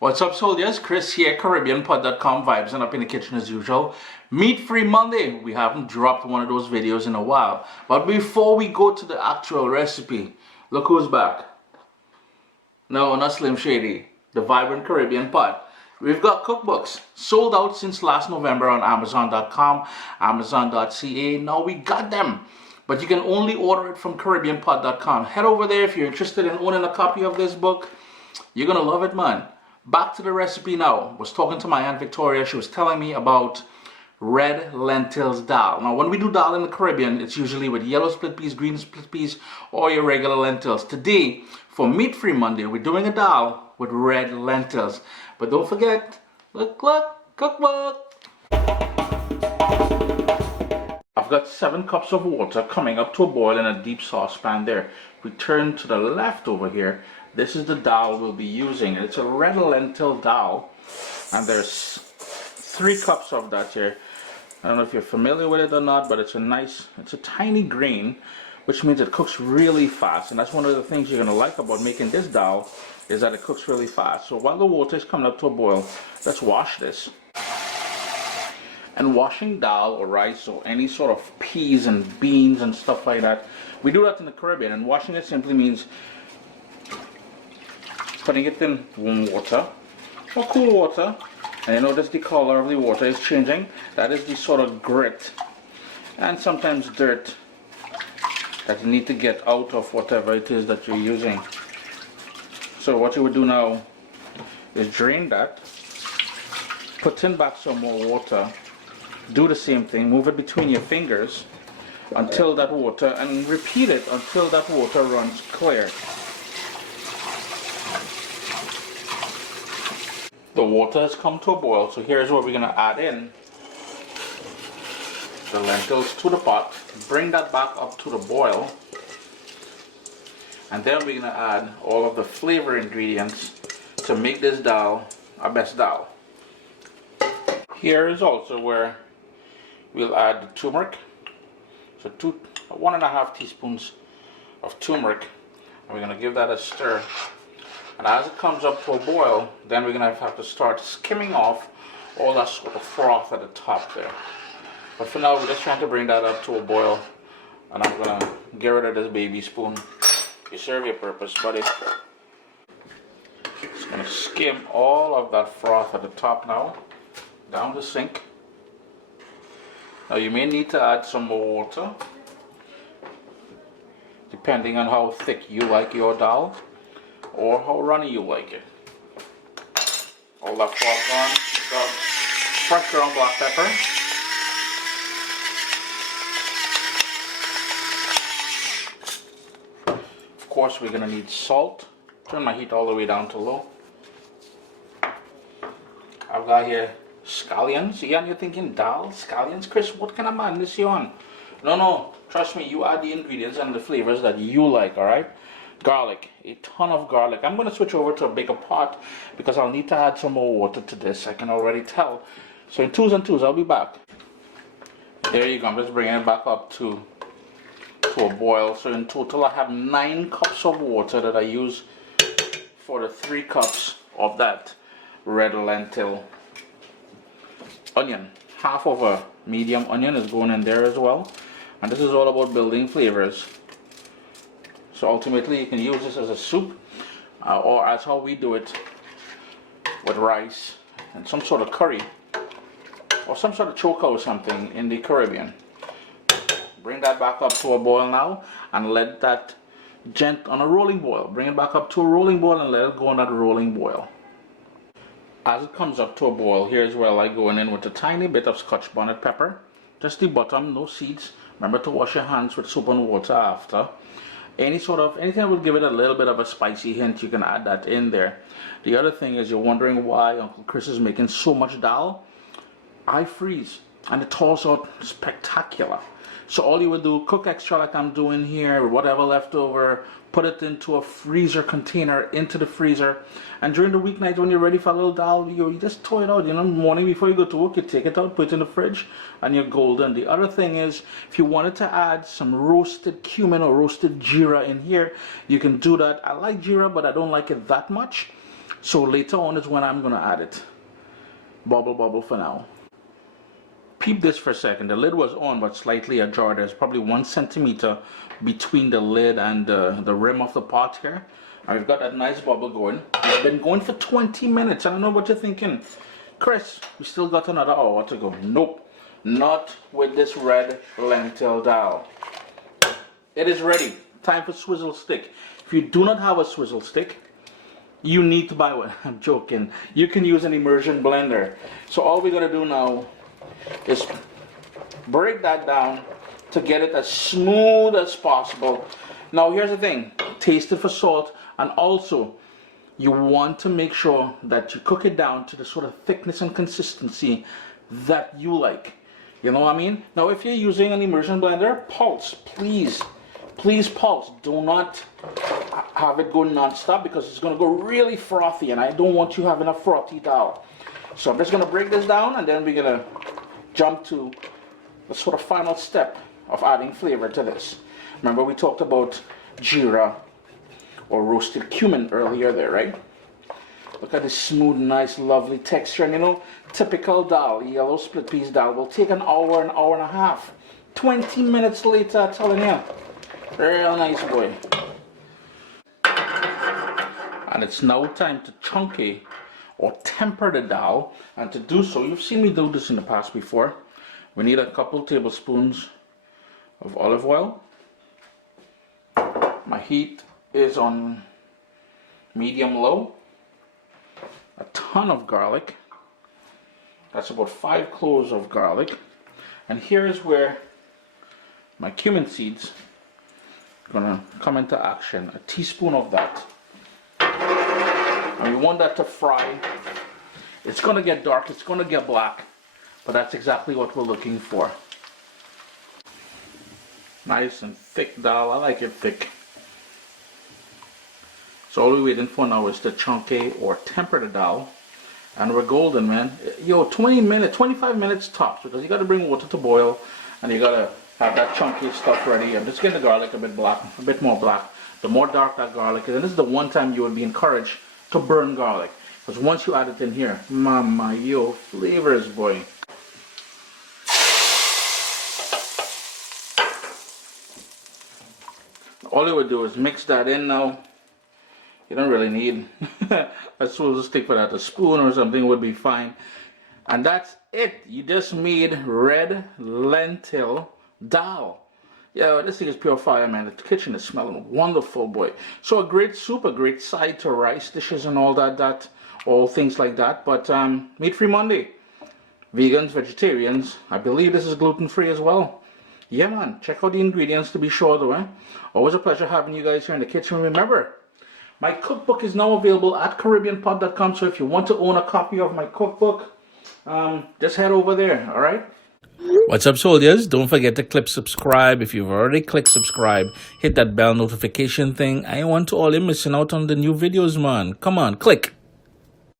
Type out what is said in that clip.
What's up, soldiers? Chris here, CaribbeanPod.com, vibes and up in the kitchen as usual. Meat-free Monday. We haven't dropped one of those videos in a while. But before we go to the actual recipe, look who's back. No, not Slim Shady, the Vibrant Caribbean Pod. We've got cookbooks sold out since last November on Amazon.com, Amazon.ca. Now we got them. But you can only order it from CaribbeanPod.com. Head over there if you're interested in owning a copy of this book. You're going to love it, man. Back to the recipe now. Was talking to my Aunt Victoria. She was telling me about red lentils dal. Now, when we do dal in the Caribbean, it's usually with yellow split peas, green split peas, or your regular lentils. Today, for Meat-Free Monday, we're doing a dal with red lentils. But don't forget, look, cookbook. I've got 7 cups of water coming up to a boil in a deep saucepan there. We turn to the left over here. This is the dal we'll be using. It's a red lentil dal, and there's 3 cups of that here. I don't know if you're familiar with it or not, but it's a tiny grain, which means it cooks really fast. And that's one of the things you're gonna like about making this dal, is that it cooks really fast. So while the water is coming up to a boil, let's wash this. And washing dal or rice or any sort of peas and beans and stuff like that, we do that in the Caribbean, and washing it simply means putting it in warm water or cool water, and you notice the color of the water is changing. That is the sort of grit and sometimes dirt that you need to get out of whatever it is that you're using. So what you would do now is drain that, put in back some more water, do the same thing, move it between your fingers until that water, and repeat it until that water runs clear. The water has come to a boil, so here's what we're going to add in. The lentils to the pot, bring that back up to the boil, and then we're going to add all of the flavor ingredients to make this dal our best dal. Here is also where we'll add the turmeric. So 1.5 teaspoons of turmeric, and we're going to give that a stir. And as it comes up to a boil, then we're going to have to start skimming off all that sort of froth at the top there. But for now, we're just trying to bring that up to a boil. And I'm going to get rid of this baby spoon. You serve your purpose, buddy. Just going to skim all of that froth at the top now, down the sink. Now you may need to add some more water, depending on how thick you like your dal, or how runny you like it. All that froth gone. We've got fresh ground black pepper. Of course, we're going to need salt. Turn my heat all the way down to low. I've got here scallions. Yeah, and you're thinking, dal, scallions? Chris, what kind of man is you on? No, trust me, you add the ingredients and the flavors that you like, alright? Garlic, a ton of garlic. I'm going to switch over to a bigger pot because I'll need to add some more water to this, I can already tell. So in 2s and 2s, I'll be back. There you go, I'm just bringing it back up to a boil. So in total I have 9 cups of water that I use for the 3 cups of that red lentil onion. Half of a medium onion is going in there as well. And this is all about building flavors. So ultimately you can use this as a soup, or as how we do it with rice and some sort of curry, or some sort of choka or something in the Caribbean. Bring that back up to a boil now, and let that on a rolling boil. Bring it back up to a rolling boil and let it go on that rolling boil. As it comes up to a boil, here's where I like going in with a tiny bit of scotch bonnet pepper. Just the bottom, no seeds. Remember to wash your hands with soap and water after. Anything that will give it a little bit of a spicy hint, you can add that in there. The other thing is, you're wondering why Uncle Chris is making so much dal. I freeze, and it turns out spectacular. So all you would do, cook extra like I'm doing here, whatever left over, put it into a freezer container, into the freezer, and during the weeknight when you're ready for a little dal, you just throw it out. You know, in the morning before you go to work, you take it out, put it in the fridge, and you're golden. The other thing is, if you wanted to add some roasted cumin or roasted geera in here, you can do that. I like geera, but I don't like it that much. So later on is when I'm gonna add it. Bubble for now. Peep this for a second. The lid was on but slightly ajar. There's probably 1 centimeter between the lid and the rim of the pot here. And we've got that nice bubble going. It's been going for 20 minutes. I don't know what you're thinking. Chris, we still got another hour to go. Nope, not with this red lentil dal. It is ready. Time for swizzle stick. If you do not have a swizzle stick, you need to buy one. I'm joking. You can use an immersion blender. So all we're gonna do now is break that down to get it as smooth as possible. Now here's the thing, taste it for salt, and also you want to make sure that you cook it down to the sort of thickness and consistency that you like. You know what I mean? Now if you're using an immersion blender, pulse, please pulse. Do not have it go non-stop because it's going to go really frothy, and I don't want you having a frothy dal. So I'm just going to break this down, and then we're going to jump to the sort of final step of adding flavor to this. Remember we talked about geera or roasted cumin earlier there, right? Look at this smooth, nice, lovely texture. And you know, typical dal, yellow split peas dal, will take an hour and a half. 20 minutes later, I'm telling you. Real nice, boy. And it's now time to chunky or temper the dal. And to do so, you've seen me do this in the past before. We need a couple tablespoons of olive oil. My heat is on medium low. A ton of garlic. That's about 5 cloves of garlic. And here is where my cumin seeds are gonna come into action. A teaspoon of that. And we want that to fry. It's gonna get dark, it's gonna get black, but that's exactly what we're looking for. Nice and thick dal. I like it thick. So all we're waiting for now is to chunky or temper the dal. And we're golden, man. Yo, 25 minutes tops, because you got to bring water to boil and you got to have that chunky stuff ready. I'm just getting the garlic a bit black, a bit more black. The more dark that garlic is, and this is the one time you would be encouraged to burn garlic. Because once you add it in here, mama, yo, flavors, boy. All you would do is mix that in now. You don't really need a swizzle stick for that. A spoon or something would be fine. And that's it. You just made red lentil dal. Yeah, this thing is pure fire, man. The kitchen is smelling wonderful, boy. So a great soup, a great side to rice dishes and all that, all things like that. But meat-free Monday. Vegans, vegetarians. I believe this is gluten-free as well. Yeah, man. Check out the ingredients to be sure, though. Eh? Always a pleasure having you guys here in the kitchen. Remember, my cookbook is now available at CaribbeanPot.com, so if you want to own a copy of my cookbook, just head over there, all right? What's up, soldiers? Don't forget to click subscribe. If you've already clicked subscribe, hit that bell notification thing. I want to all you missing out on the new videos, man. Come on, click.